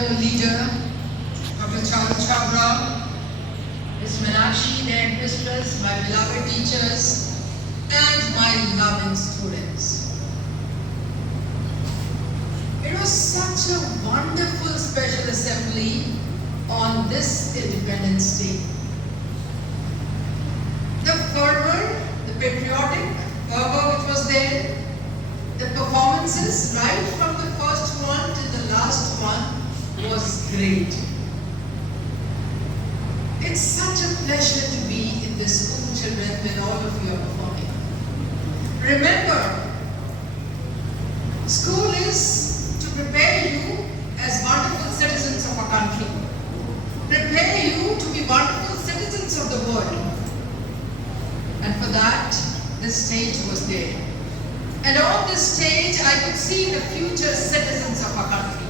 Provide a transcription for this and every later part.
fellow leader, Dr. Charu Chabra, Ms. Meenakshi, their headmistress, my beloved teachers, and my loving students. It was such a wonderful special assembly on this Independence Day. The fervor, the patriotic fervor which was there, the performances right from the first one to the last one was great. It's such a pleasure to be in this school, children, when all of you are performing. Remember, school is to prepare you as wonderful citizens of our country. Prepare you to be wonderful citizens of the world. And for that, this stage was there. And on this stage, I could see the future citizens of our country.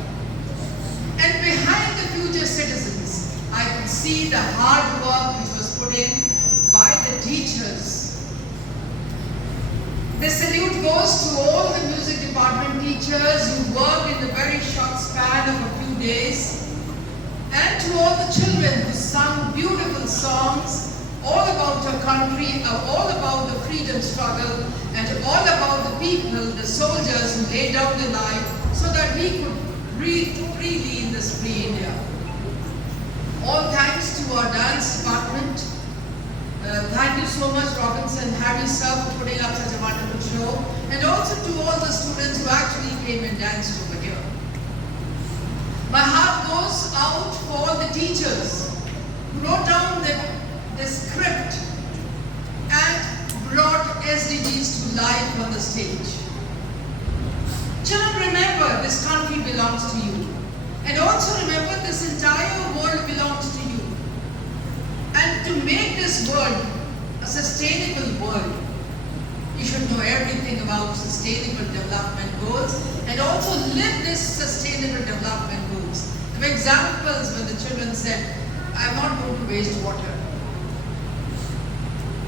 And behind the future citizens, I could see the hard work which was put in by the teachers. This salute goes to all the music department teachers who worked in the very short span of a few days, and to all the children who sung beautiful songs all about our country, all about the freedom struggle, and all about the people, the soldiers who laid down their life so that we could breathe freely in this free India. All thanks to our dance department. Thank you so much, Robinson, Harry sir, for putting up such a wonderful show, and also to all the students who actually came and danced over here. My heart goes out for all the teachers who wrote down the script and brought SDGs to life on the stage. Children, remember, this country belongs to you. And also remember, this entire world belongs to you. And to make this world a sustainable world, you should know everything about sustainable development goals and also live this sustainable development goals. There were examples when the children said, I'm not going to waste water.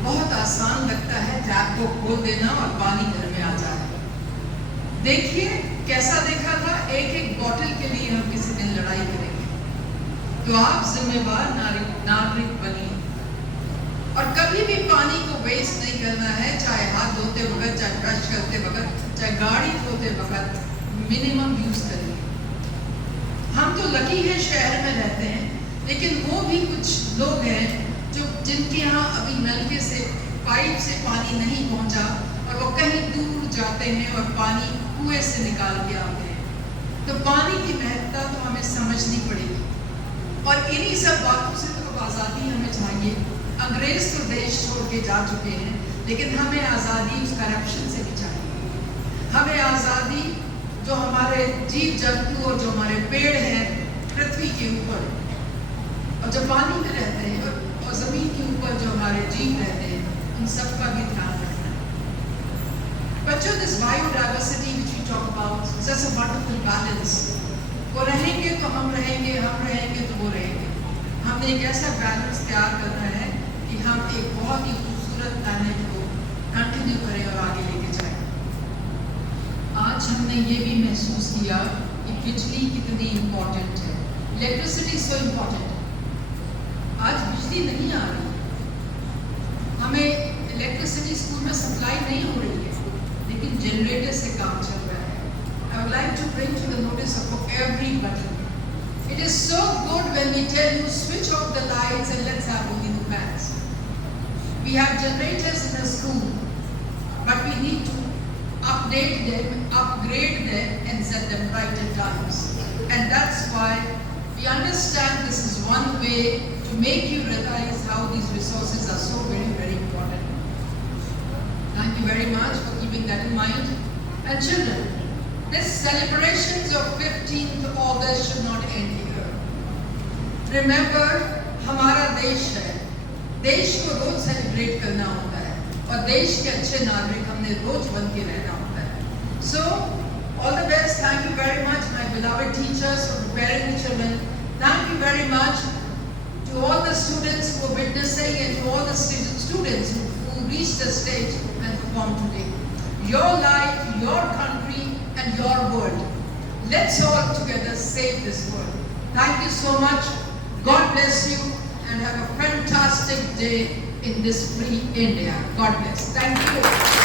बहुत आसान लगता है tap को खोल देना और पानी घर में आ जाए। देखिए कैसा देखा था, एक एक बॉटल के लिए हम किसी दिन लड़ाई करेंगे। तो आप जिम्मेवार नागरिक बनिए और कभी भी पानी को वेस्ट नहीं करना है, चाहे हाथ धोते वक्त, चाहे ब्रश करते वक्त, चाहे गाड़ी धोते वक्त, मिनिमम यूज करिए। हम तो लकी है शहर में रहते हैं, लेकिन वो भी कुछ लोग हैं जिनके यहाँ अभी नलके से पाइप से पानी नहीं पहुंचा और वो कहीं दूर जाते हैं और पानी कुएं से निकाल के आते हैं। तो पानी की महत्ता तो हमें समझनी पड़ेगी और इन्हीं सब बातों से तो आज़ादी हमें चाहिए। अंग्रेज तो देश छोड़ के जा चुके हैं, लेकिन हमें आज़ादी उस करप्शन से भी चाहिए। हमें आज़ादी जो हमारे जीव जंतु और जो हमारे पेड़ हैं पृथ्वी के ऊपर और जो पानी में रहते हैं और जमीन के ऊपर जो हमारे जीव रहते हैं, उन सब का भी ध्यान रखना है। बच्चों, this biodiversity which we talk about is just a wonderful balance. वो रहेंगे तो हम रहेंगे, हम रहेंगे तो वो रहेंगे। हमने एक ऐसा बैलेंस तैयार करना है कि हम एक बहुत ही खूबसूरत प्लैनेट को कंटिन्यू करें और आगे लेके जाएं। आज हमने ये भी महसूस किया कि बिजली कितनी इम्पोर्टेंट है। Electricity so important. आज बिजली नहीं आ रही, हमें इलेक्ट्रिसिटी स्कूल में सप्लाई नहीं हो रही है, लेकिन जनरेटर से काम चल रहा है। I would like to bring to the notice of everybody. It is so good when we tell you switch off the lights and let's have only the fans. We have generators in the school, but we need to update them, upgrade them, and set them right at times. And that's why we understand this is one way to make you realize how these resources are so very, very important. Thank you very much for keeping that in mind. And children, this celebrations of 15th August should not end here. Remember, हमारा देश है, देश को रोज celebrate करना होता है और देश के अच्छे नागरिक हमने रोज बन के रहना होता है। So, all the best. Thank you very much, my beloved teachers, for preparing the children. Thank you very much to all the students who are witnessing and to all the students who reached the stage and performed today. Your life, your country, and your world. Let's all together save this world. Thank you so much. God bless you and have a fantastic day in this free India. God bless. Thank you.